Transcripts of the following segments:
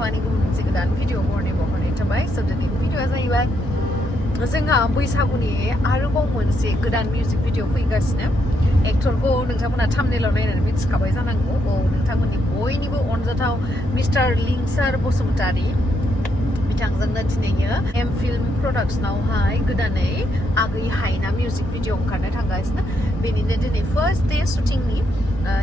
Khawaniku moनसे गोदान video हरनाय बहरनाय थाबाय स' दिनै भिडिअआ जाहैबाय जोंहा बैसागुनि आरोबाव मोनसे गोदान मिउजिक भिडिअ फैगासिनो एक्टरखौ नोंथांमोना थाम्बनेलाव नायनानै मिथिखाबाय जानांगौ नोंथांमोननि बयनिबो अनजाथाव मिस्टार लिंसार बसुमतारी बिथांजोंनो दिनैयो एम फिल्म प्रडाक्शनावहाय गोदानै आगै हायना मिउजिक भिडिअ ओंखारनो थांगासिनो बेनिनो दिनै फार्स्ट डे शुटिंनि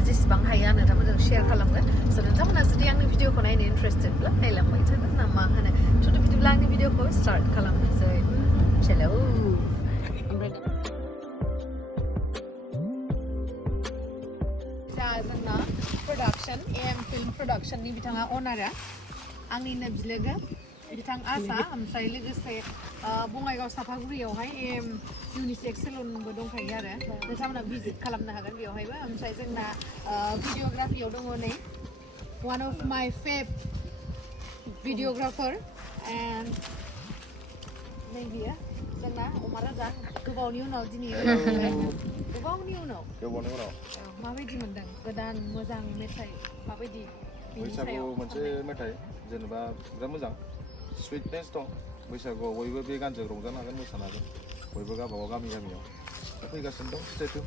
जेसेबां हायो आं नोंथांमोनजों शेयार खालामगोन स' नोंथांमोना जुदि आंनि भिडिअखौ नायनो इन्टारेस्टेडब्ला नायलांबाय थागोन ना मा होनो थ' बिदिब्ला आंनि भिडिअखौ स्टार्ट खालामनोसै चलो जोंना प्रडाक्शन एम फिल्म प्रडाक्शननि बिथाङा अनारा आंनिनो बिलोगो बिथां आसा ओमफ्राय लोगोसे बङाइगाव सापागुरियावहाय एम इउनिसेक्स सेलुनबो दंखायो आरो नोंथांमोना भिजिट खालामनो हागोन बेवहायबो ओमफ्राय जोंना भिडिअग्राफियाव दङ नै वान अफ माय फेभ भिडिअग्राफार एन्ड नै बियो जोंना अमा राजा गोबावनि उनाव दिनै गोबावनि उनाव माबायदि मोनदों गोदान मोजां मेथाइ माबायदि बैसागु मोनसे मेथाइ जेनेबा बिराद मोजां सुइटनेस दं बैसागुआव बयबो बे गानजों रंजानो हागोन मोसानो हागोन बयबो गावबागाव गामियाव फैगासिनो दं स्टेटु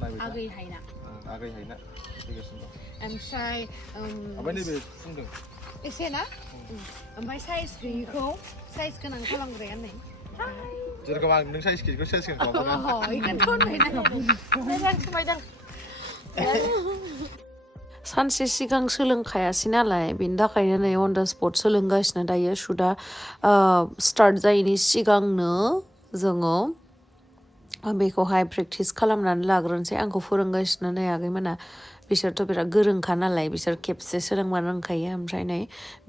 नायबाय आगै हायना फैगासिनो दं ओमफ्राय नैबे फुंदों एसे ना ओमफ्राय साइज गैयिखौ साइज गोनां खालामग्राया नै जेरखम आं नों साइज गैयिखौ साइज गोनां खालामदों सानसे सिगां सोलोंखायासै नालाय बेनि थाखायनो नै अन द स्पट सोलोंगासिनो दायो शुटआ स्टार्ट जायैनि सिगांनो जोङो बेखौहाय प्रेक्टिस खालामनानै लाग्रोनोसै आंखौ फोरोंगासिनो नै आगैमोना बिसोरथ' बिराद गोरोंखा नालाय बिसोर खेबसे सोलोंबानो रोंखायो ओमफ्राय नै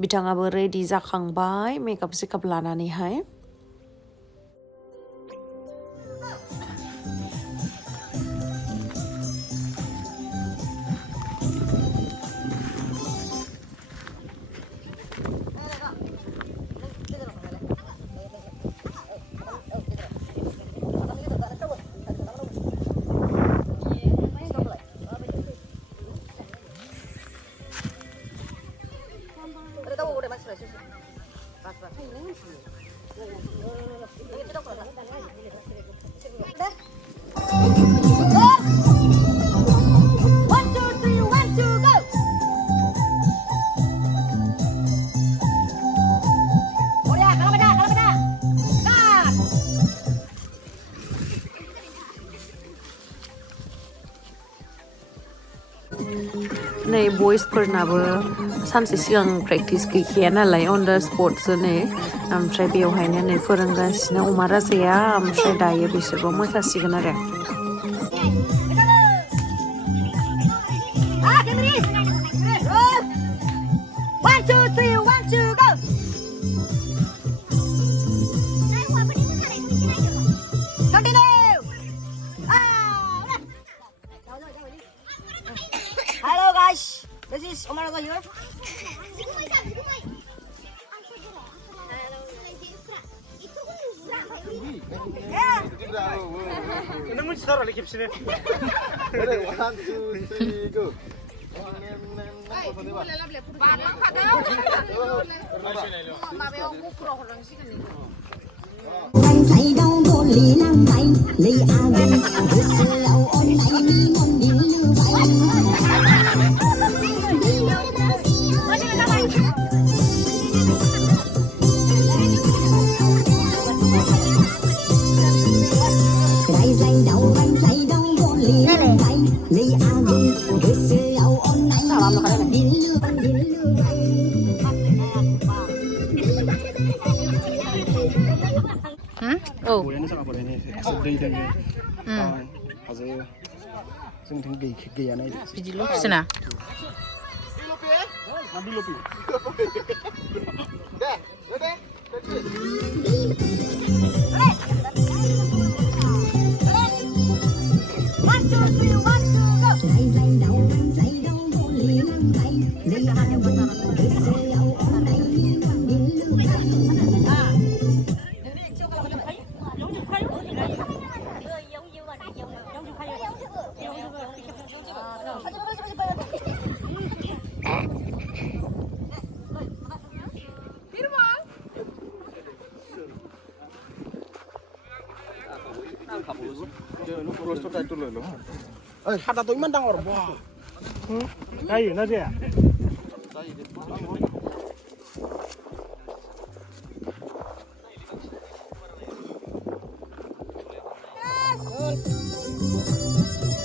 बिथाङाबो रेडि जाखांबाय मेकआप सेकआप लानानैहाय नै बयसफोरनाबो सानसे सिगां प्रेक्टिस गैखाया नालाय अन द स्पटसो नै ओमफ्राय बेवहायनो नै फोरोंगासिनो अमा राजाया ओमफ्राय दायो बिसोरबो मोसासिगोन आरो Hello guys, this is Omar here. Nang start lagi kipsine. 1 2 3 go. Video sana. Side ल ल ओइ हादा तो इमान डांगर बा जायो ना जाया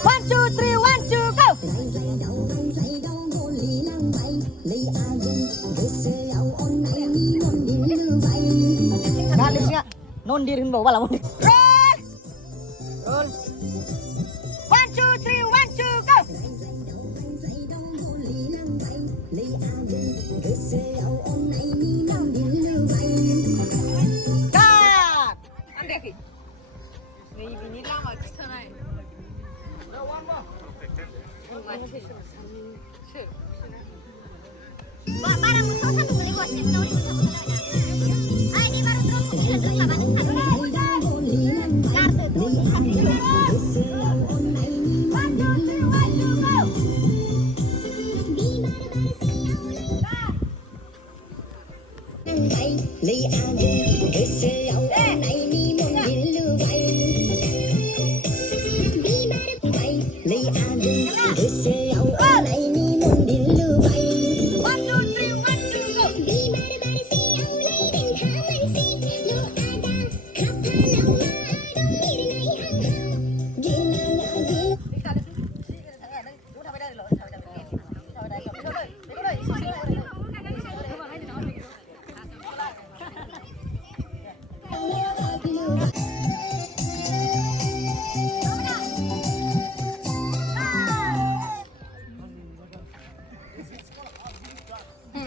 One, two, three, 1, 2, go. Galisnya non dirin bawa lah. Roll. 1, 2, 3, 1, 2, go. Cut. Andeki. Nih bini lama kita naik. Barang untuk satu beli wasit nori untuk satu. Ini baru terus kita terus apa nih? Kartu. 1, 2, 3, 1, 2, go.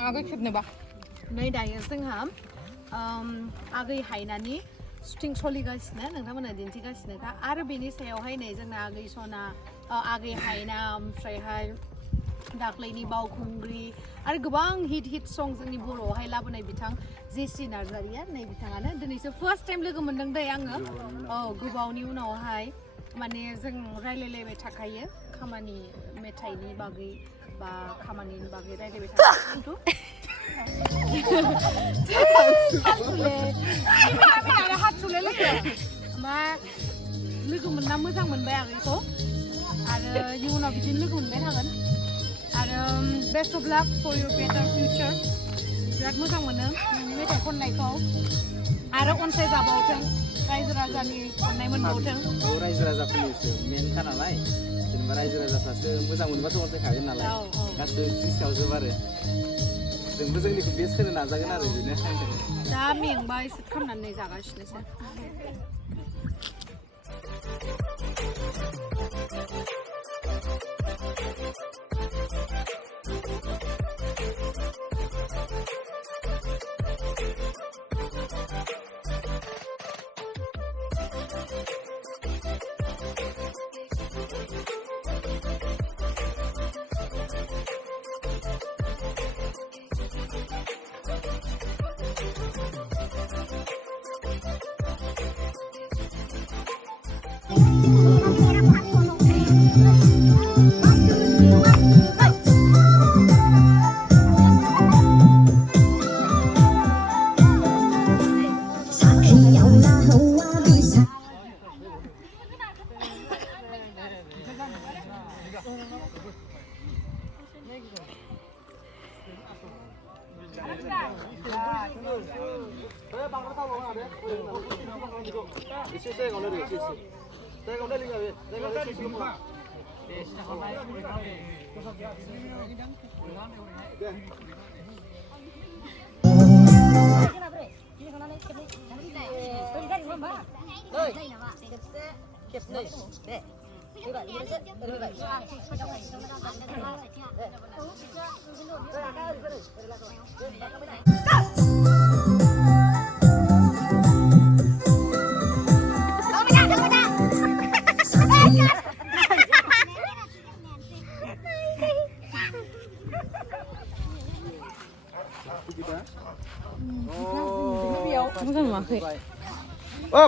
Aagwi खेबनोबा नै दायो जोंहा आगै हायनानि shooting सोलिगासिनो नोंथांमोना दिन्थिगासिनोखा आरो बेनि सायावहाय नै जोंना आगै सना आगै हायना ओमफ्रायहाय दाख्लैनि बावखुंग्रि आरो गोबां हिट सं जोंनि बर'आवहाय लाबोनाय बिथां जेसि नार्जारिया नै बिथाङानो दिनैसो फार्स्ट टाइम लोगो मोनदों दै आङो गोबावनि उनावहाय माने जों रायलायलायबाय थाखायो खामानि मेथाइनि बागै बा खामानिनि बागै रायलायबाय थाखायो हाथुले मा लोगो मोनना मोजां मोनबाय आगैखौ आरो इयुनाव बिदिनो लोगो मोनबाय थागोन आरो best of luck for your better future बिराद मोजां मोनो नोंनि मेथाइ खननायखौ आरो अनसायजाबावथों रायजो राजानि अननाय मोनबावथों रायजो राजाफोरनिसो मेनखा नालाय जेनेबा रायजो राजाफ्रासो मोजां मोनबासो अनसायखागोन नालाय गासैबो सिस्टावजोब आरो जोंबो जोंनिखौ बेस्ट होनो नाजागोन आरो बिदिनो दा मेंबाय शुट खालामनानै जागासिनोसो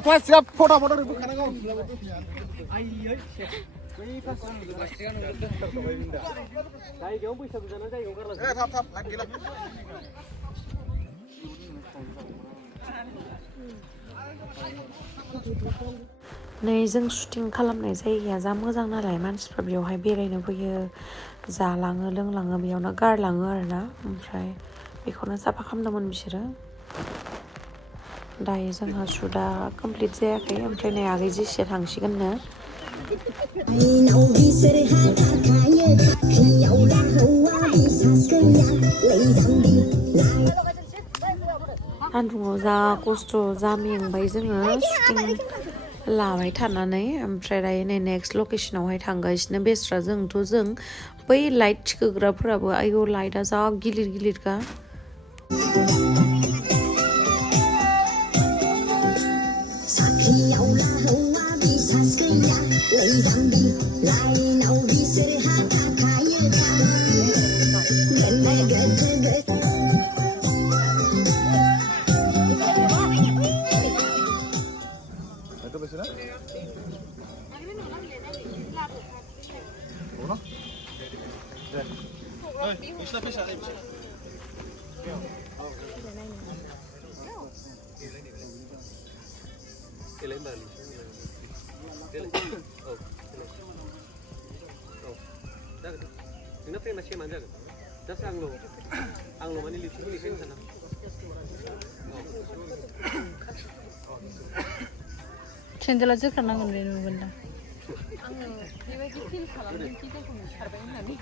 pas siap foto-foto di bukan kau. Tap, lagi. नै जों शुटिं खालामनाय जायगाया जा मोजां नालाय मानसिफ्रा बेयावहाय बेरायनो फैयो जालाङो लोंलाङो बेयावनो गारलाङो आरोना ओमफ्राय बेखौनो साफा खालामदोंमोन बिसोरो दायो जोंहा शुटआ कमप्लिट जायाखै ओमफ्राय नै आगै जेसिया थांसिगोननो सान्दुङाव जा खस्थ' जा मेंबाय जोङो शुटिं लाबाय थानानै ओमफ्राय दायो नै नेक्स्ट लकेसनावहाय थांगासिनो बेस्रा जों बै लाइट थिखोग्राफोराबो आयौ लाइटआ जा गिलिर गिलिरखा नोंना फ्रेमा सेमानो जागोन जास्ट आंल' माने लिपस्टिकखौ लिरखायो साना सेन्देला जोख्राबनांगोन बे नुगोन दा आङो बेबायदि फिल खालामदों कि जोंखौ नुसारबाय होननानै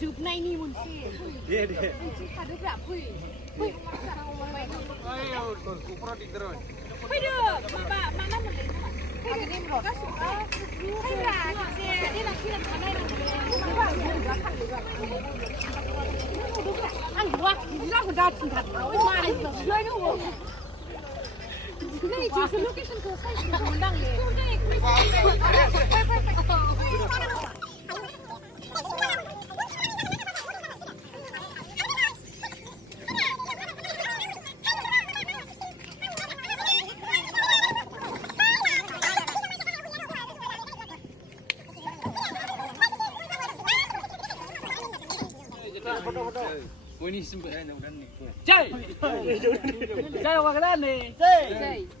जोबनायनि मोनसे खादोब्रा फै फैदो माबा मा नाम मोनलाय फैब्रा खेबसे देनां फैनानै नायनांगोन आं नुवा बिदि जाखो दाथिंथार मारै सिलायनांगौ नै जोंसो लकेसनखौ साइजखौ मोनदांले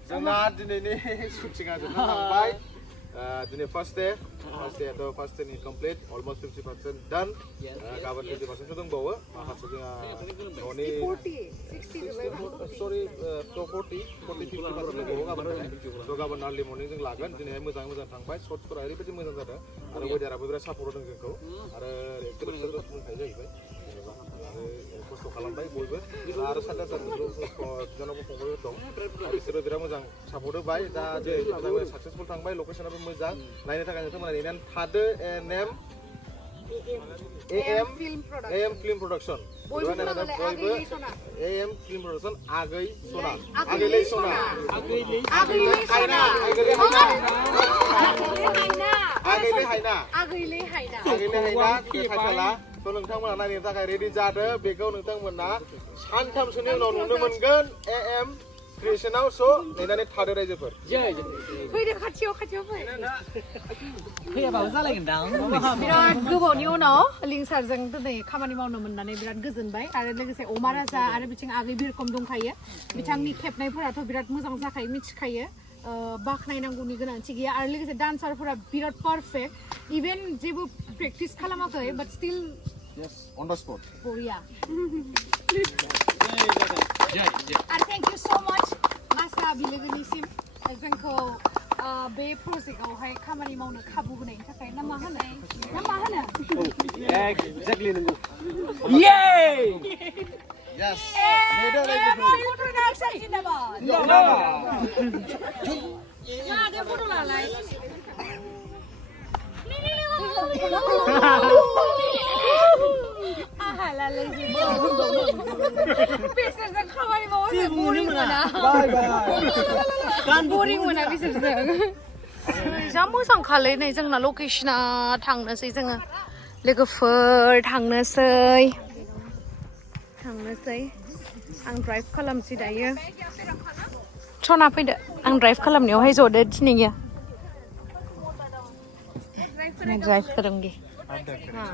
जोंना दिनैनि शुटिंआ जोबना थांबाय दिनै first day first Danny complete almost 50% डान गाबोन 50% दंबावो माखासे जोंहा न'नि 40-50% दंबावो गाबोन आर्लि मर्निं जों लागोन दिनैहाय मोजाङै मोजां थांबाय शर्ट्सफोरा ओरैबायदि मोजां जादों आरो वेदाराबो बिराद सापर्ट होदों जोंखौ आरो एक्टरफोर मोनखायो जाहैबाय आरो खस्थ' खालामबाय बयबो आरो सानजा बिनानावबो फंबायबो दं बिसोरबो बिराद मोजां सापर्ट होबाय दा जे मोजाङै साक्सेसफुल थांबाय लकेसनाबो मोजां नायनो थाखाय नोंथांमोना नेनानै थादो नेम AM film production AM film production boibw boibw sona AM film production Aagwi sona Aagwi sona Aagwi Haina Haina ke खायला थ' नोंथांमोना नायनो थाखाय रेडि जादो बेखौ नोंथांमोना सानथामसोनि उनाव नुनो मोनगोन AM क्रिएशनाव स' नेनानै थादो रायजोफोर फैदो खाथियाव फै फैयाबाबो जालायगोनदां बिराद गोबावनि उनाव लिंसारजों दिनै खामानि मावनो मोननानै बिराद गोजोनबाय आरो लोगोसे अमा राजा आरो बिथिं आगै बिरखम दंखायो बिथांनि खेबनायफोराथ' बिराद मोजां जाखायो मिथिखायो बाखनायनांगौनि गोनांथि गैया आरो लोगोसे डान्सारफोरा बिराद पारफेक्ट इभेन जेबो प्रेक्टिस खालामाखै बाट स्टिल on the spot बरिया आरो थेंक इउ स' माच आसा बिलोगोनिसिम जोंखौ बे प्रजेक्टआवहाय खामानि मावनो खाबु होनायनि थाखाय ना मा होनो एक्जेक्टलि नंगौ yes बिसोरजों खामानि मावनो बरिं मोना बिसोरजों जा मोजां खालै नै जोंना लकेसना थांनोसै जोङो लोगोफोर थांनोसै आं ड्राइभ खालामसै दायो सना फैदो आं ड्राइभ खालामनायावहाय जदो दिनैयो ड्राइभ करूंगी हाँ